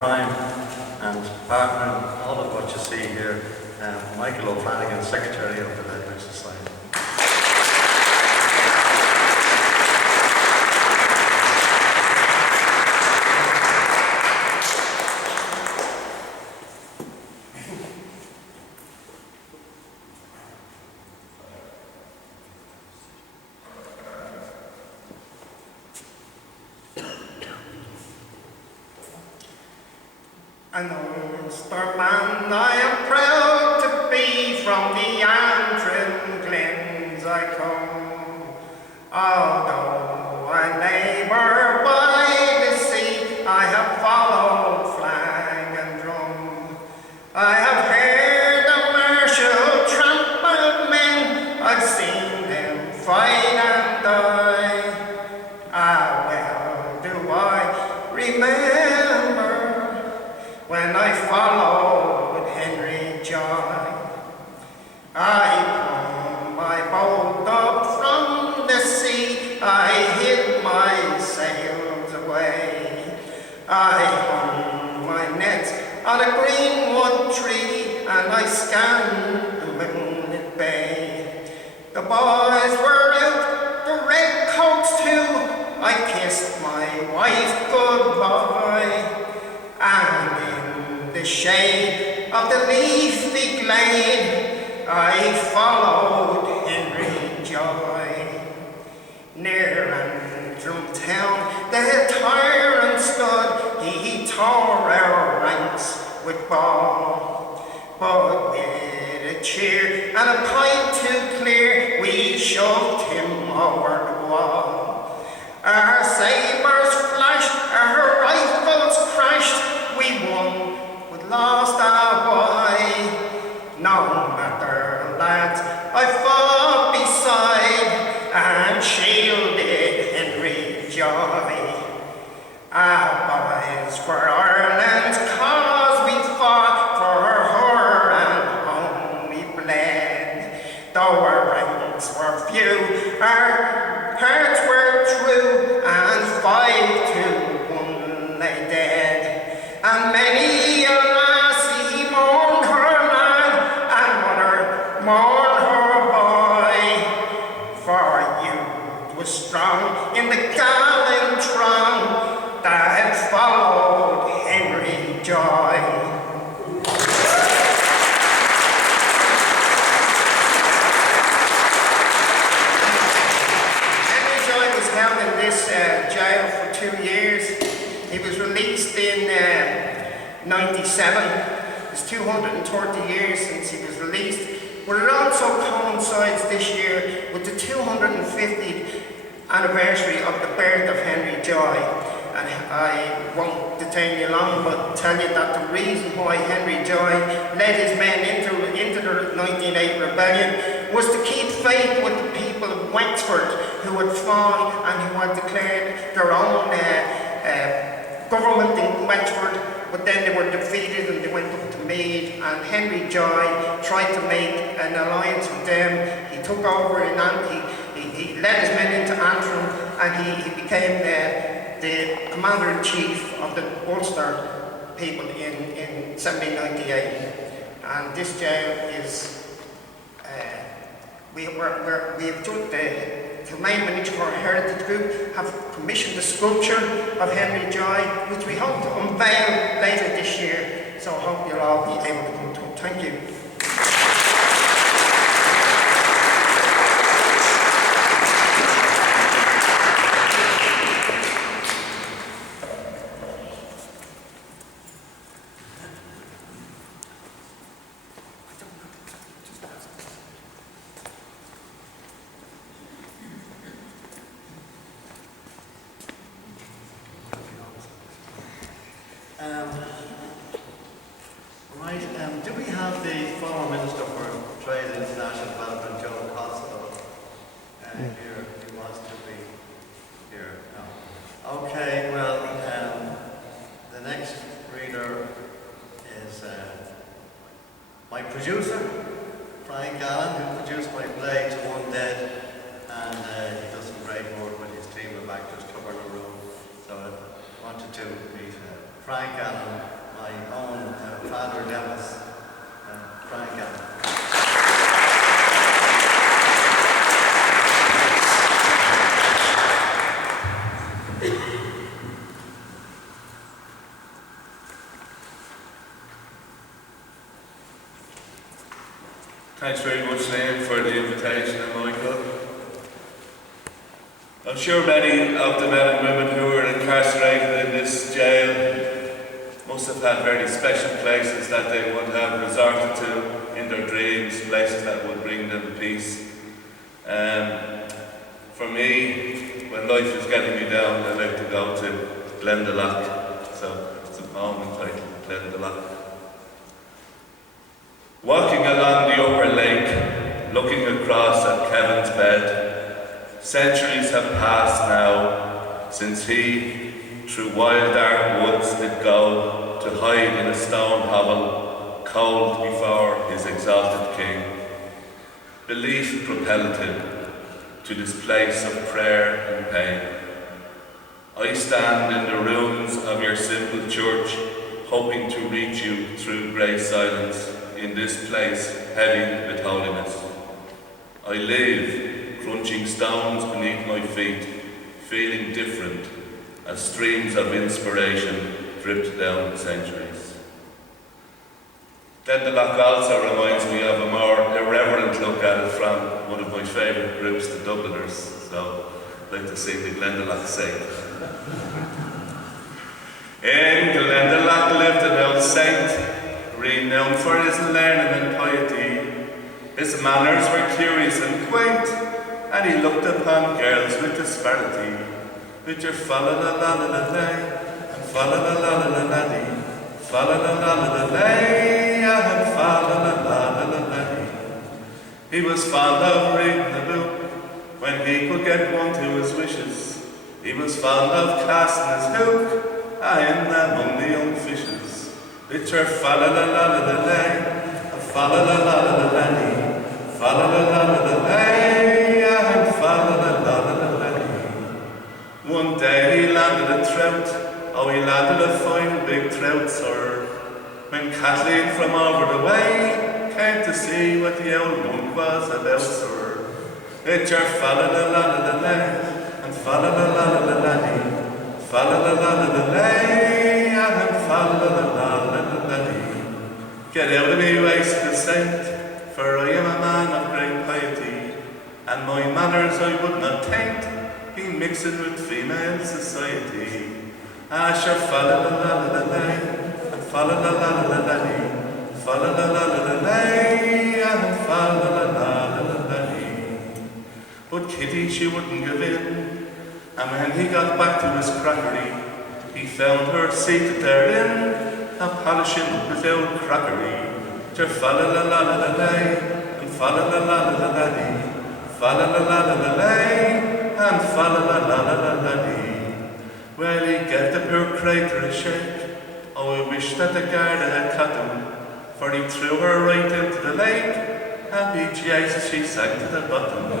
Crime and partner in all of what you see here, Michael O'Flanagan, Secretary of the Ledwidge Society. An Ulster man, I am proud to be, from the Antrim glens I come. Although I labour by the sea, I have followed flag and drum. I have heard the martial tramp of men, I've seen them fight and die. Ah, well do I remember when I followed Henry Joy. I pulled my boat up from the sea, I hid my sails away. I hung my nets on a greenwood tree, and I scanned the moonlit bay. The boys were out, the redcoats too. I kissed my wife goodbye, and in the shade of the leafy glade I followed Henry Joy. Near Antrim town the tyrant stood, he tore our ranks with ball. But with a cheer and a pipe to clear, we shoved him over the wall. Our sabres flashed, our rifles crashed, we won but lost our way. No matter, lads, I fought beside and shielded Henry Joy. Our boys, for Ireland's cause we fought, for her and home we bled. Though our ranks were few, our hearts were true, and 5-1 lay dead. And many a lassie mourned her lad, and mother mourned her boy. For youth was strong in the gallant throng that followed Henry Joy. Jail for 2 years. He was released in 97. It's 230 years since he was released, but it also coincides this year with the 250th anniversary of the birth of Henry Joy. And I won't detain you long, but tell you that the reason why Henry Joy led his men into the 1908 rebellion was to keep faith with the people of Wexford, who had fought and who had declared their own government in Wexford, but then they were defeated and they went up to Meath, and Henry Joy tried to make an alliance with them. He took over in he led his men into Antrim, and he became the commander-in-chief of the Ulster people in 1798. And this jail is we have took the Kilmainham Heritage Group have commissioned a sculpture of Henry Joy, which we hope to unveil later this year. So I hope you'll all be able to come to it. Thank you. Do we have the former Minister for Trade and International Development, Joe Costello, here? He wants to be here. No. Okay, well, the next reader is my producer, Frank Allen, who produced my play To One Dead, and he does some great work with his team of actors covering the room. So I wanted to meet Frank Allen, my own father Lewis, Frank Allen. Thanks very much, Liam, for the invitation, and Michael. I'm sure many of the men and women who are incarcerated in this jail must have had very special places that they would have resorted to in their dreams, places that would bring them peace. For me, when life is getting me down, I like to go to Glendalough, so it's a poem entitled Glendalough. Walking along the upper lake, looking across at Kevin's bed, centuries have passed now since he, through wild dark woods, did go to hide in a stone hovel, cold before his exalted king. Belief propelled him to this place of prayer and pain. I stand in the ruins of your simple church, hoping to reach you through grey silence in this place heavy with holiness. I live, crunching stones beneath my feet, feeling different as streams of inspiration dripped down centuries. Glendalough also reminds me of a more irreverent look at it from one of my favourite groups, the Dubliners, so I'd like to sing the Glendalough Saint. In Glendalough lived an old saint, renowned for his learning and piety. His manners were curious and quaint, and he looked upon girls with disparity. With your fa-la-la-la-la-la-lay, and fa-la-la-la-la-la-la-dee, fa-la-la-la-la-la-lay, and fa-la-la-la-la-la-la-dee. He was fond of reading the book when he could get one to his wishes. He was fond of casting his hook in among the young fishes. With your fa-la-la-la-la-la-lay, and fa-la-la-la-la-la-dee, fa-la-la-la-la-la-lay, and fa-la-la-la-la-la-dee. One day he landed a trout, oh he landed a fine big trout, sir. When Kathleen from over the way came to see what the old monk was about, sir. With your fa-la-la-la-la-la-lay, and fa-la-la-la-la-la-dee, fa-la-la-la-la-la-lay, and fa-la-la-la-la-la-dee. Get out of me way, said the saint, for I am a man of great piety, and my manners I would not taint, be mixing with female society. Sure, fa-la-la-la-la-la-lay, and fa-la-la-la-la-la-dee, fa-la-la-la-la-la-lay, and fa-la-la-la-la-la-dee. But Kitty, she wouldn't give in, and when he got back to his crockery, he found her seated therein, a polishing his old crockery. Sure, fa-la-la-la-la-la-lay, and fa-la-la-la-la-la-dee, fa-la-la-la-la-la-lay, and fa-la-la-la-la-la-dee. Well, he gave the poor crater a shake. Oh, I wish that the Garda had caught him, for he threw her right into the lake. Happy Jesus, she sank to the bottom.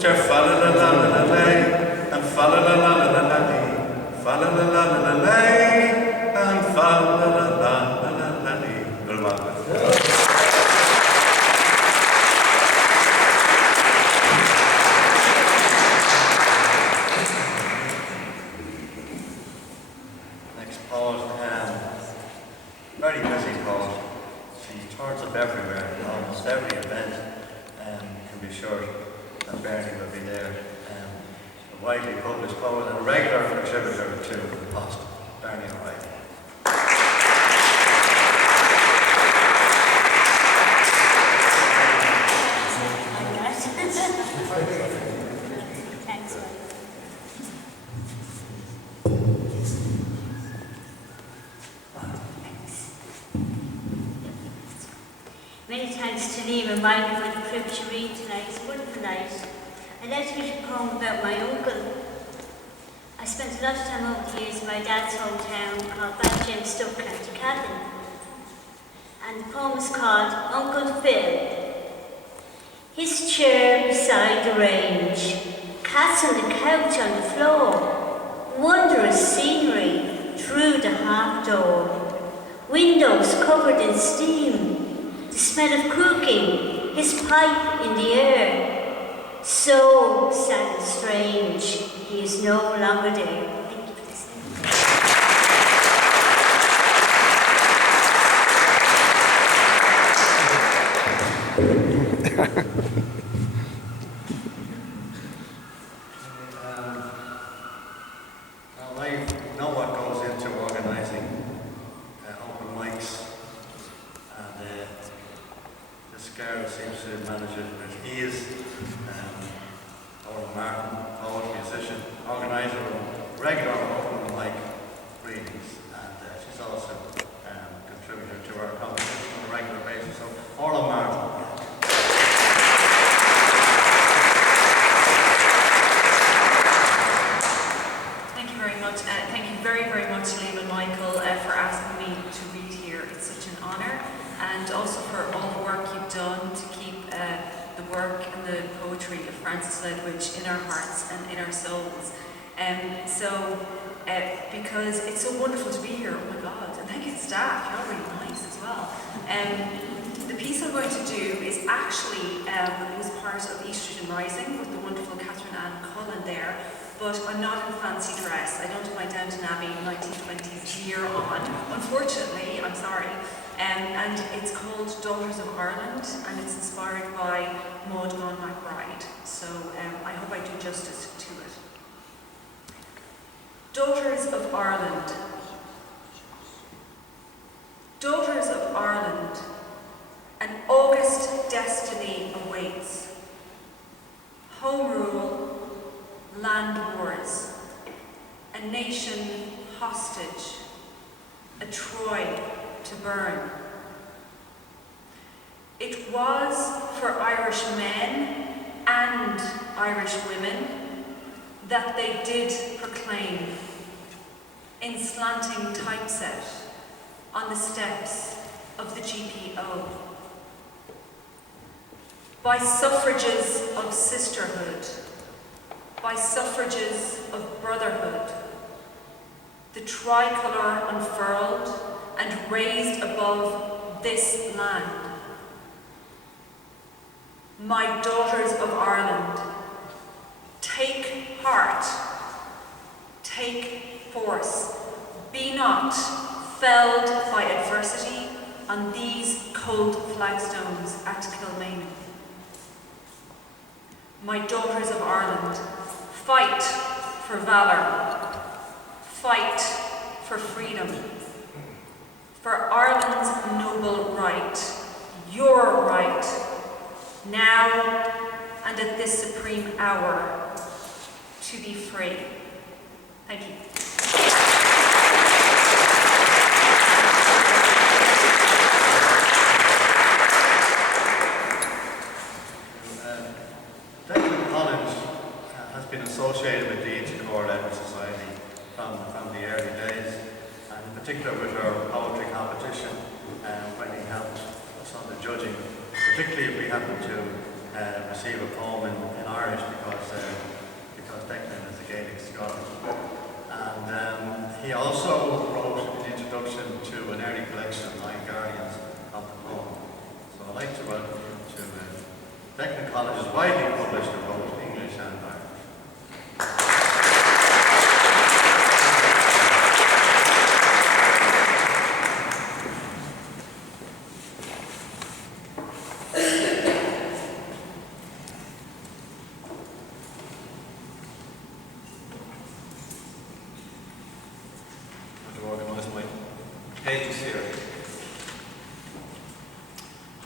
Sure, fa-la-la-la-la-la-lay, and fa-la-la-la-la-la-dee, fa-la-la-la-la-la-lay, and fa-la-la-la-la-la-dee. Good morning. Very busy poet. She turns up everywhere, almost every event. Can be sure that Bernie will be there. A widely published poet and a regular contributor to the Post. Bernie O'Reilly. Many thanks to Liam and Michael for the privilege to read tonight. It's wonderful night. I'd like to read a poem about my uncle. I spent a lot of time over the years in my dad's hometown called Ballyjamestown, County Cavan. And the poem is called Uncle Phil. His chair beside the range, cats on the couch on the floor, wondrous scenery, through the half door. Windows covered in steam, the smell of cooking, his pipe in the air. So sad and strange, he is no longer there. Thank you for listening. Well, I know what goes into organising open mics, and this girl seems to manage it. He is Owen Martin, poet, musician, organiser of regular open mic readings, and she's also contributor to our competition on a regular basis. So, Owen Martin. Thank you very, very much, Liam and Michael, for asking me to read here. It's such an honour, and also for all the work you've done to keep the work and the poetry of Francis Ledwidge in our hearts and in our souls. Because it's so wonderful to be here, oh my God, and thank you to staff, you're all really nice as well. The piece I'm going to do is actually, it was part of Estrogen Rising with the wonderful Catherine Ann Cullen there, but I'm not in fancy dress. I don't have my Downton Abbey 1920s gear on. Unfortunately, I'm sorry. And it's called Daughters of Ireland, and it's inspired by Maud Gonne McBride. So I hope I do justice to it. Daughters of Ireland. Daughters of Ireland, an august destiny awaits. Home rule, land wars, a nation hostage, a Troy to burn. It was for Irish men and Irish women that they did proclaim in slanting typeset on the steps of the GPO. By suffrages of sisterhood, by suffrages of brotherhood, the tricolour unfurled and raised above this land. My daughters of Ireland, take heart, take force, be not felled by adversity on these cold flagstones at Kilmainham. My daughters of Ireland, fight for valour, fight for freedom, for Ireland's noble right, your right, now and at this supreme hour, to be free. Thank you. Been associated with the Intercore Ledwidge Society from the early days, and in particular with our poetry competition when he helped us on the judging, particularly if we happened to receive a poem in Irish because Declan is a Gaelic scholar. And he also wrote an introduction to an early collection of Nine Guardians of the Poem. So I'd like to welcome you to Declan College's widely published both English and Irish.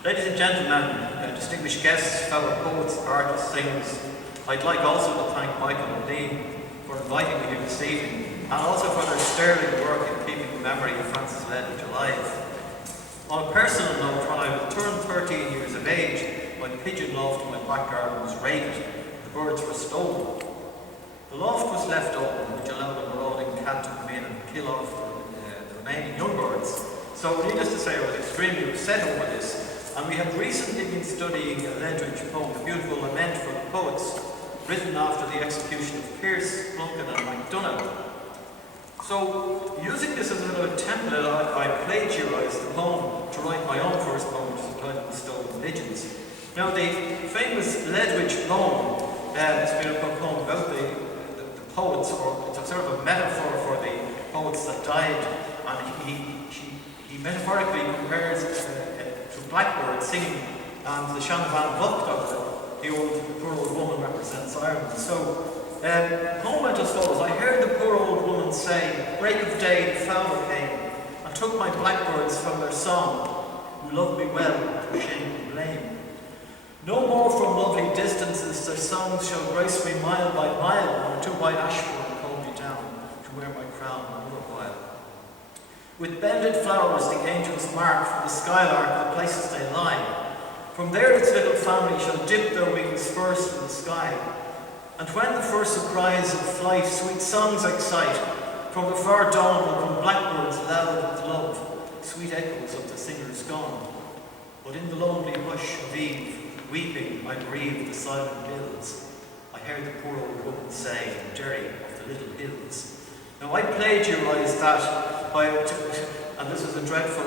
Ladies and gentlemen, distinguished guests, fellow poets, artists, singers, I'd like also to thank Michael and Dean for inviting me here this evening, and also for their sterling work in keeping the memory of Francis Ledwidge alive. On a personal note, when I turned 13 years of age, my pigeon loft in my back garden was raided. The birds were stolen. The loft was left open, which allowed a marauding cat to come in and kill off the remaining young birds. So needless to say, I was extremely upset over this. And we have recently been studying a Ledwidge poem, A Beautiful Lament for the Poets, written after the execution of Pearse, Plunket and MacDonagh. So, using this as a little template, I plagiarised the poem to write my own first poem, which is entitled The Stolen Pigeons. Now, the famous Ledwidge poem, it's been a poem about the poets, or it's a sort of a metaphor for the poets that died, and he metaphorically compares to blackbirds singing, and the Shannavan Buck of the poor old woman represents Ireland. So, the poem went as follows. I heard the poor old woman say, break of day the fowler came, and took my blackbirds from their song, who loved me well, to shame and blame. No more from lovely distances their songs shall grace me mile by mile, when two white ashbourne call me down to wear my crown another while. With bended flowers the angels mark from the skylark the places they lie. From there its little family shall dip their wings first in the sky. And when the first surprise of flight sweet songs excite, from the far dawn will come blackbirds loud with love, sweet echoes of the singers gone. But in the lonely hush of eve, weeping I grieve the silent hills. I heard the poor old woman say, Jerry of the little hills. Now I plagiarised that by, and this is a dreadful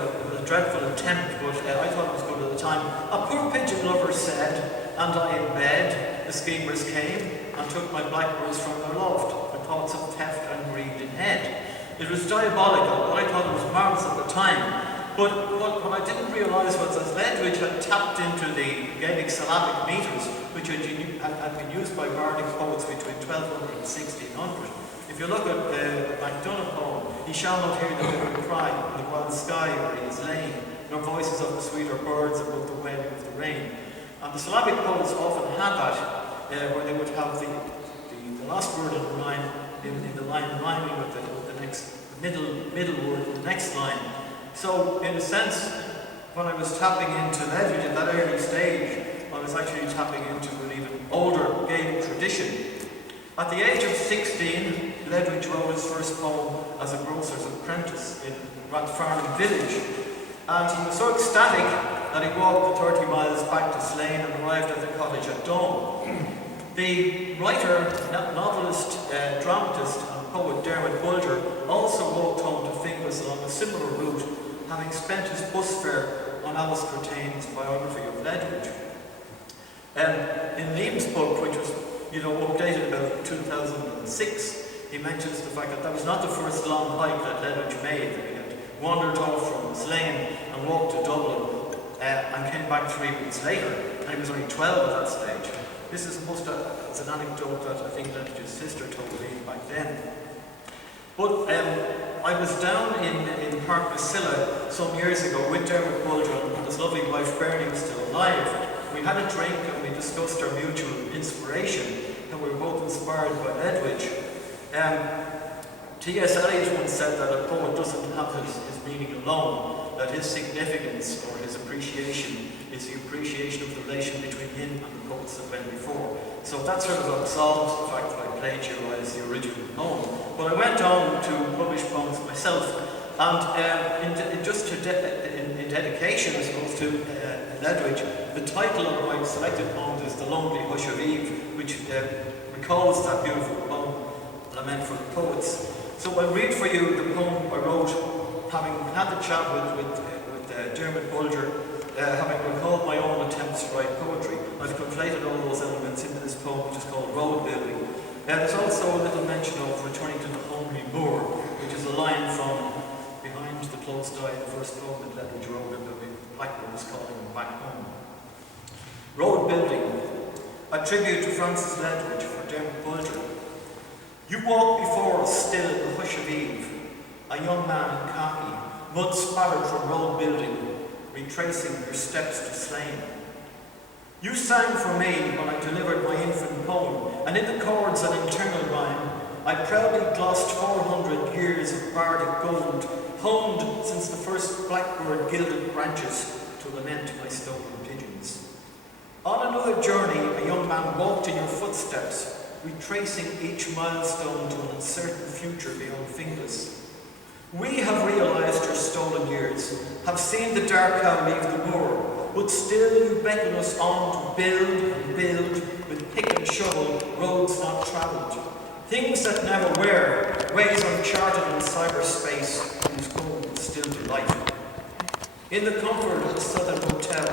attempt, but I thought it was good at the time. A poor pigeon lover said, and I in bed, the schemers came, and took my blackbirds from their loft, with thoughts of theft and greed in head. It was diabolical, but I thought it was marvellous at the time. But what I didn't realise was that Ledwidge had tapped into the Gaelic syllabic metres, which had been used by bardic poets between 1200 and 1600. If you look at the MacDonagh poem, he shall not hear the bittern cry in the wild sky where he is lain, nor voices of the sweeter birds above the wailing of the rain. And the syllabic poets often had that, where they would have the last word in the line, in the line rhyming with the next middle word in the next line. So, in a sense, when I was tapping into Ledwidge at that early stage, I was actually tapping into an even older Gaelic tradition. At the age of 16, Ledwidge wrote his first poem as a grocer's apprentice in Rathfarnham village, and he was so ecstatic that he walked the 30 miles back to Slane and arrived at the cottage at dawn. The writer, novelist, dramatist and poet Dermot Bulger also walked home to Finglas along a similar route, having spent his bus fare on Alistair Taine's biography of Ledwidge. In Liam's book, which was updated about 2006, he mentions the fact that that was not the first long hike that Ledwidge made, that he had wandered off from Slane and walked to Dublin and came back 3 weeks later, and he was only 12 at that stage. This is it's an anecdote that I think Ledwidge's sister told me back then. But I was down in Park Priscilla some years ago with Dermot Bulger and his lovely wife Bernie was still alive. We had a drink and we discussed our mutual inspiration, and we were both inspired by Ledwidge. T.S. Eliot once said that a poet doesn't have his meaning alone, that his significance or his appreciation is the appreciation of the relation between him and the poets that went before. So that sort of absolves the fact that I plagiarised the original poem. But I went on to publish poems myself, and in dedication, I suppose, to Ledwidge, the title of my selected poem is The Lonely Hush of Eve, which recalls that beautiful poem Lament for the Poets. So I'll read for you the poem I wrote, having had the chat with Dermot Bulger, having recalled my own attempts to write poetry. I've conflated all those elements into this poem, which is called Road Building. There's also a little mention of returning to the homely moor, which is a line from Behind the Closed Eye, the first poem that Ledwidge wrote, and the Blackbird was calling him back home. Road Building, a tribute to Francis Ledwidge for Dermot Bulger. You walk before us still in the hush of eve, a young man in khaki, mud spattered from road building, retracing your steps to Slane. You sang for me when I delivered my infant poem, and in the chords an internal rhyme, I proudly glossed 400 years of bardic gold, honed since the first blackbird gilded branches to lament my stolen pigeons. On another journey, a young man walked in your footsteps, retracing each milestone to an uncertain future beyond Finglas. We have realised your stolen years, have seen the dark cow leave the moor, but still you beckon us on to build and build with pick and shovel roads not travelled. Things that never were, ways uncharted in cyberspace whose goal still delight. In the comfort of the Southern Hotel,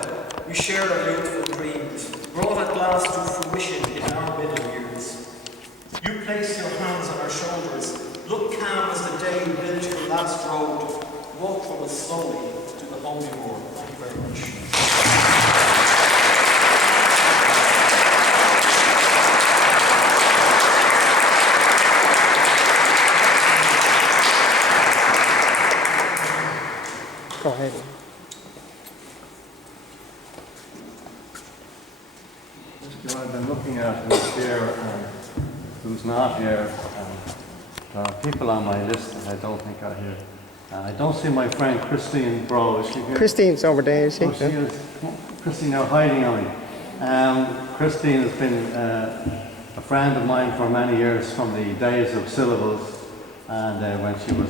we shared our youthful dreams, brought at last to fruition in our middle years. You placed your hands on our shoulders, looked calm as the day you built your last road, walked from us slowly to the home you were. Thank you very much. Go ahead. I've been looking at who's here and who's not here. There are people on my list that I don't think are here. I don't see my friend Christine Bro. Is she here? Christine's over there, is she? Oh, she is. Christine, now hiding on me. Christine has been a friend of mine for many years from the days of syllables, and when she was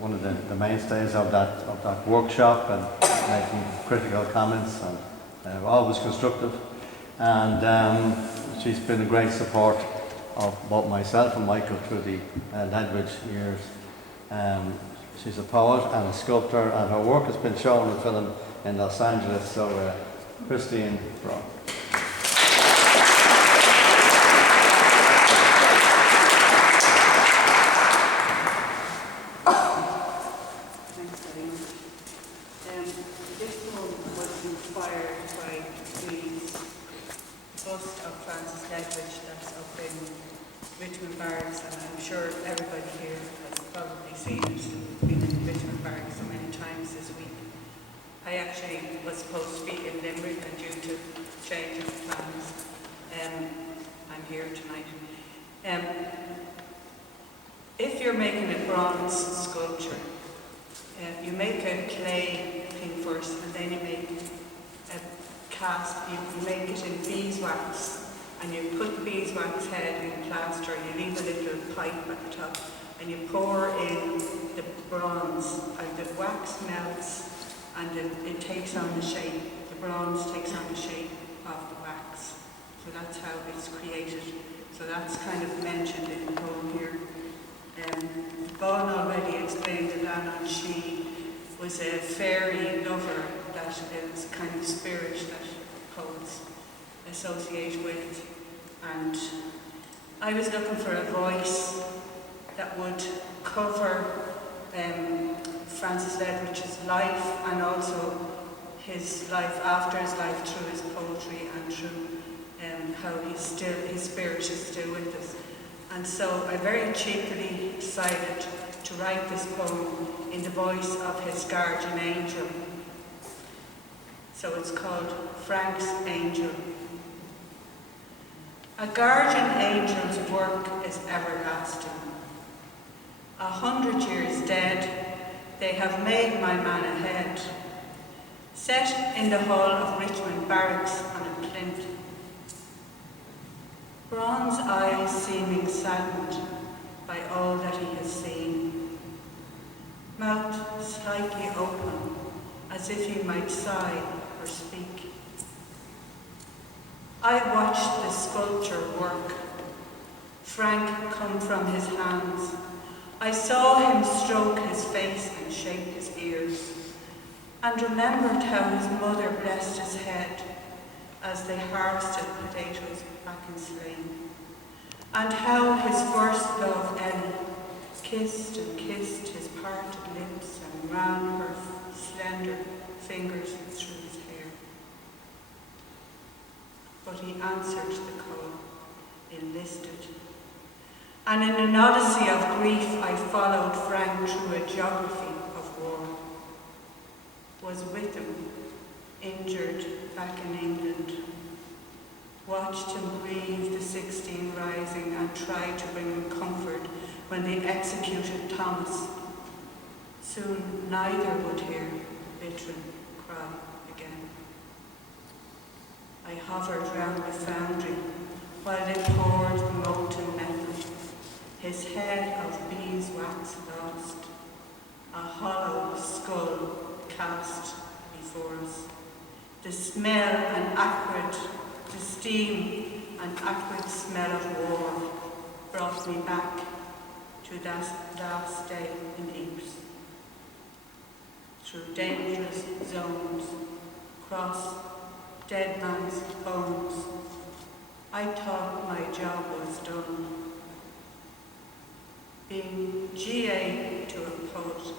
one of the mainstays of that workshop and making critical comments and always constructive. And she's been a great support of both myself and Michael through the Ledwidge years. She's a poet and a sculptor, and her work has been shown in film in Los Angeles. So, Christine Brown. This one was inspired by the bust of Francis Ledwidge that's up in Richmond Barracks, and I'm sure everybody here has probably seen it, been in Richmond Barracks so many times this week. I actually was supposed to be in Limerick, and due to change of plans, I'm here tonight. If you're making a bronze sculpture, you make a clay thing first, and then you make a cast. You make it in beeswax, and you put the beeswax head in plaster. You leave a little pipe at the top, and you pour in the bronze, and the wax melts, and it takes on the shape. The bronze takes on the shape of the wax. So that's how it's created. So that's kind of mentioned in the poem here. Vaughan already explained that Anna, she was a fairy lover, that is a kind of spirit that poets associate with. And I was looking for a voice that would cover Francis Ledwidge's life, and also his life after his life, through his poetry and through how his spirit is still with us. And so I very cheaply decided to write this poem in the voice of his guardian angel. So it's called Frank's Angel. A guardian angel's work is everlasting. 100 years dead, they have made my man a head, set in the hall of Richmond Barracks on a plinth. Bronze eyes seeming saddened by all that he has seen, mouth slightly open as if he might sigh or speak. I watched the sculpture work, Frank come from his hands. I saw him stroke his face and shake his ears, and remembered how his mother blessed his head as they harvested potatoes back in Slane, and how his first love, Ellie, kissed and kissed his parted lips and ran her slender fingers through his hair. But he answered the call, enlisted. And in an odyssey of grief, I followed Frank through a geography of war. Was with him, injured back in England. Watched him grieve the 16 Rising and tried to bring him comfort when they executed Thomas. Soon neither would hear Bitrin cry again. I hovered round the foundry while they poured the molten metal, his head of beeswax lost, a hollow skull cast before us. The smell and acrid, the steam and acrid smell of war brought me back to that last day in Ypres. Through dangerous zones, across dead man's bones, I thought my job was done. Being GA to a poet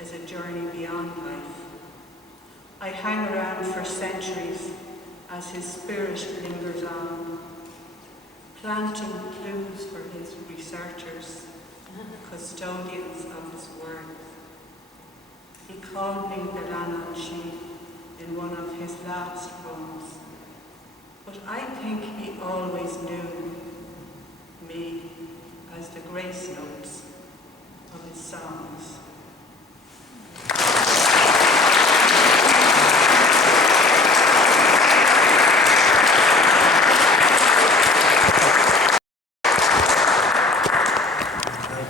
is a journey beyond life. I hang around for centuries as his spirit lingers on, planting clues for his researchers, custodians of his words. He called me Belananshi in one of his last poems, but I think he always knew me as the grace notes of his songs.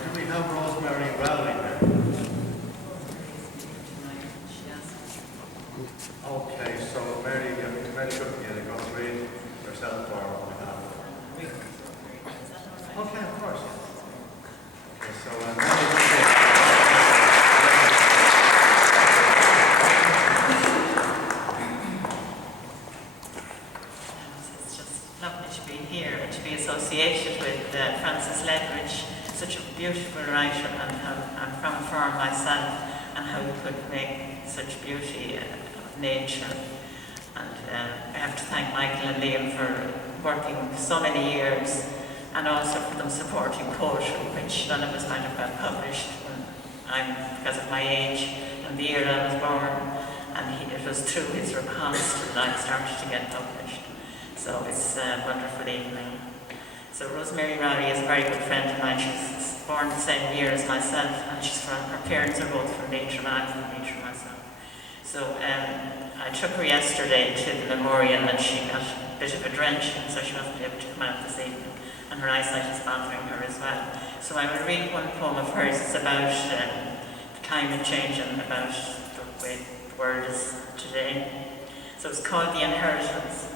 Do we have Rosemary Rowley here? Okay, so Mary, Mary couldn't get it. Go read yourself or on behalf. Okay, of course. Okay, so It's just lovely to be here and to be associated with Francis Ledwidge, such a beautiful writer, and I'm from a farm myself, and how he could make such beauty of nature. And I have to thank Michael and Liam for working so many years, and also for them supporting poetry, which none of us might have got published because of my age and the year I was born, and it was through his response that I started to get published. So it's a wonderful evening. So Rosemary Rowley is a very good friend of mine. She's born the same year as myself, and her parents are both from Leitrim, and I'm from Leitrim myself. So I took her yesterday to the memorial, and she got a bit of a drenching, so she wasn't able to come out this evening, and her eyesight is bothering her as well. So I will read one poem of hers. It's about climate change and about the way the world is today. So it's called The Inheritance.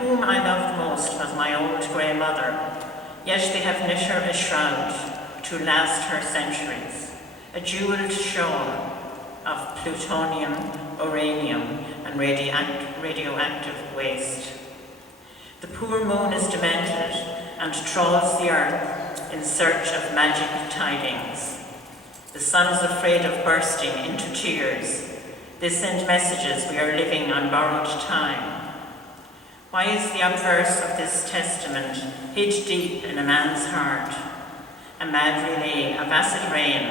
Whom I loved most was my old grey mother, yet they have knit her a shroud to last her centuries, a jewelled shawl of plutonium, uranium, and radioactive waste. The poor moon is demented and trawls the earth in search of magic tidings. The sun is afraid of bursting into tears. They send messages we are living on borrowed time. Why is the obverse of this testament hid deep in a man's heart? A mad relay of acid rain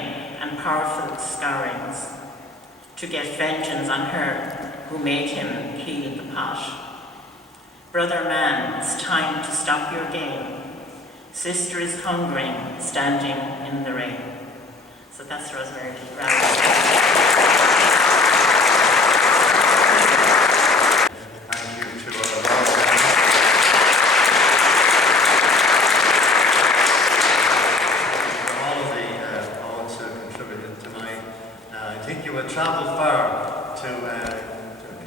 and powerful scourings to get vengeance on her who made him heal the pot. Brother man, it's time to stop your game. Sister is hungering, standing in the rain. So that's Rosemary Rowley. Travel far to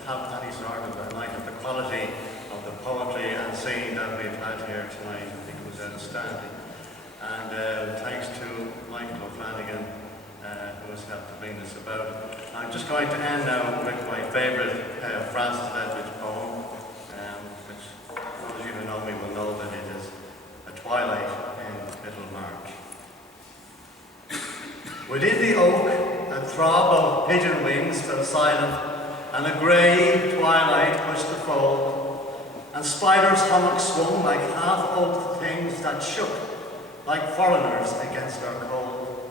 have any sort of a night of the quality of the poetry and singing that we've had here tonight. I think it was outstanding. And thanks to Michael O'Flanagan, who has helped to bring this about. I'm just going to end now with my favourite Francis Ledwidge poem, which those of you who know me will know that it is A Twilight in Middle March. Within the oak, a throb of pigeon wings fell silent, and a grey twilight pushed the fold, and spiders' hummocks swung like half-oaked things that shook like foreigners against our cold.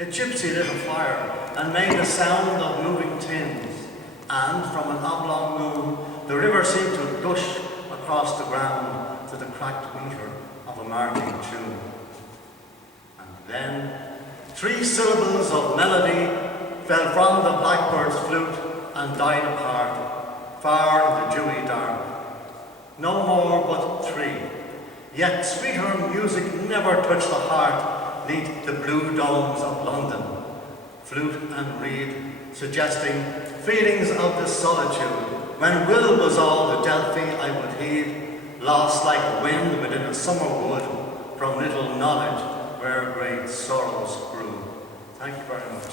A gypsy lit a fire and made a sound of moving tins, and from an oblong moon the river seemed to gush across the ground to the cracked metre of a marching tune. And then 3 syllables of melody fell from the blackbird's flute and died apart, far in the dewy dark. No more but 3, yet sweeter music never touched the heart neath the blue domes of London. Flute and reed suggesting feelings of the solitude, when will was all the Delphi I would heed, lost like wind within a summer wood, from little knowledge where great sorrows grew. Thank you very much.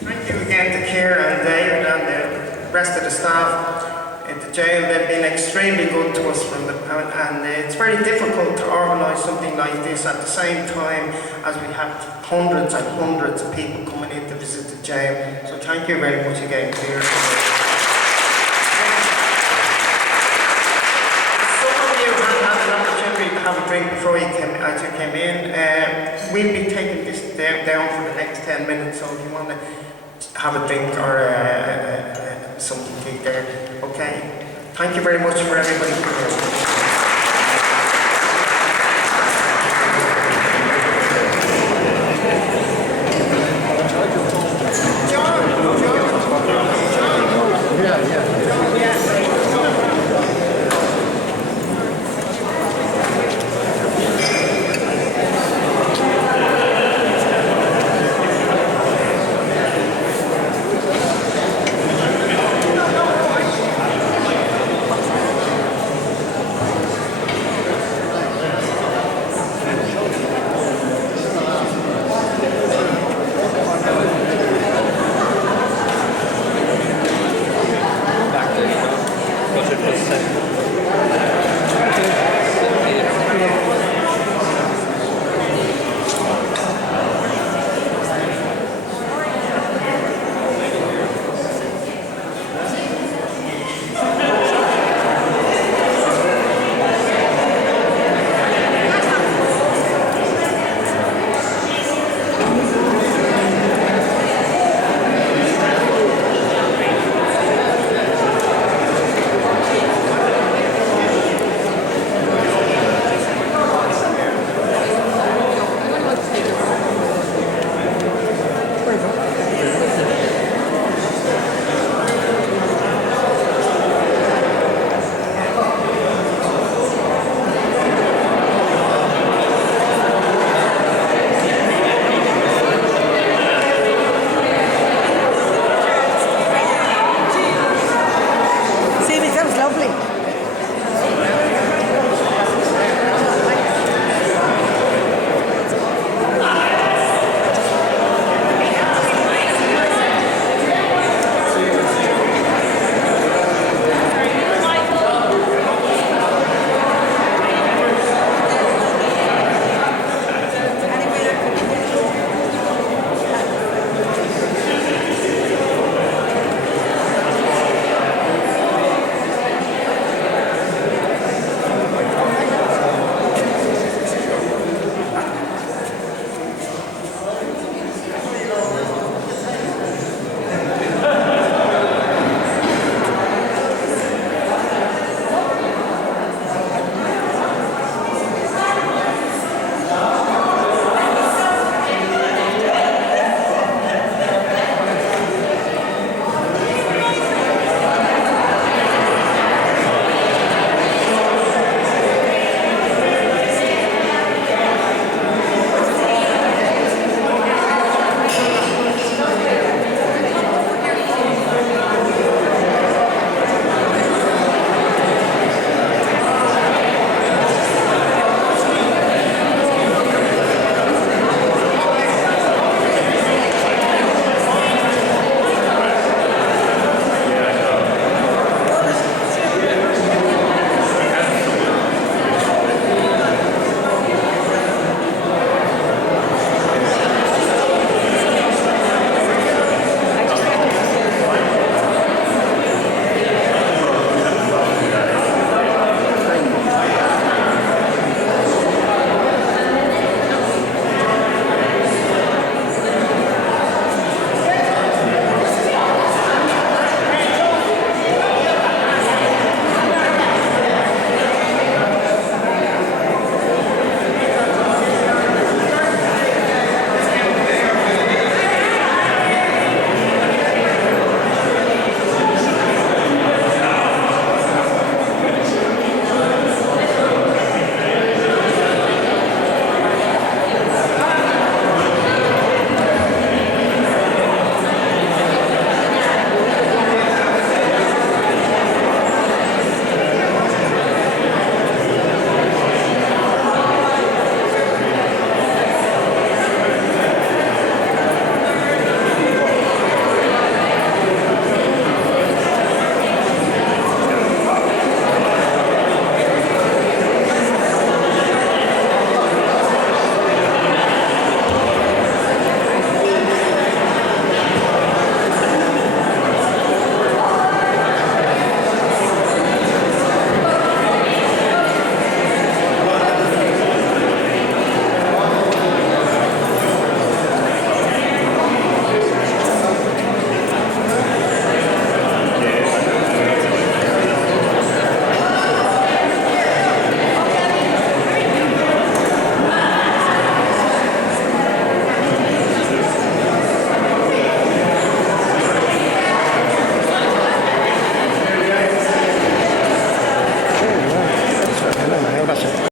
Thank you again to Ciara and David and the rest of the staff at the jail. They've been extremely good to us and it's very difficult to organise something like this at the same time as we have hundreds and hundreds of people coming in to visit the jail. So thank you very much again, Ciara. Some of you have had an opportunity to have a drink before you came in. We'll be taking this down for the next 10 minutes, so if you want to have a drink or something to eat there, okay? Thank you very much for everybody for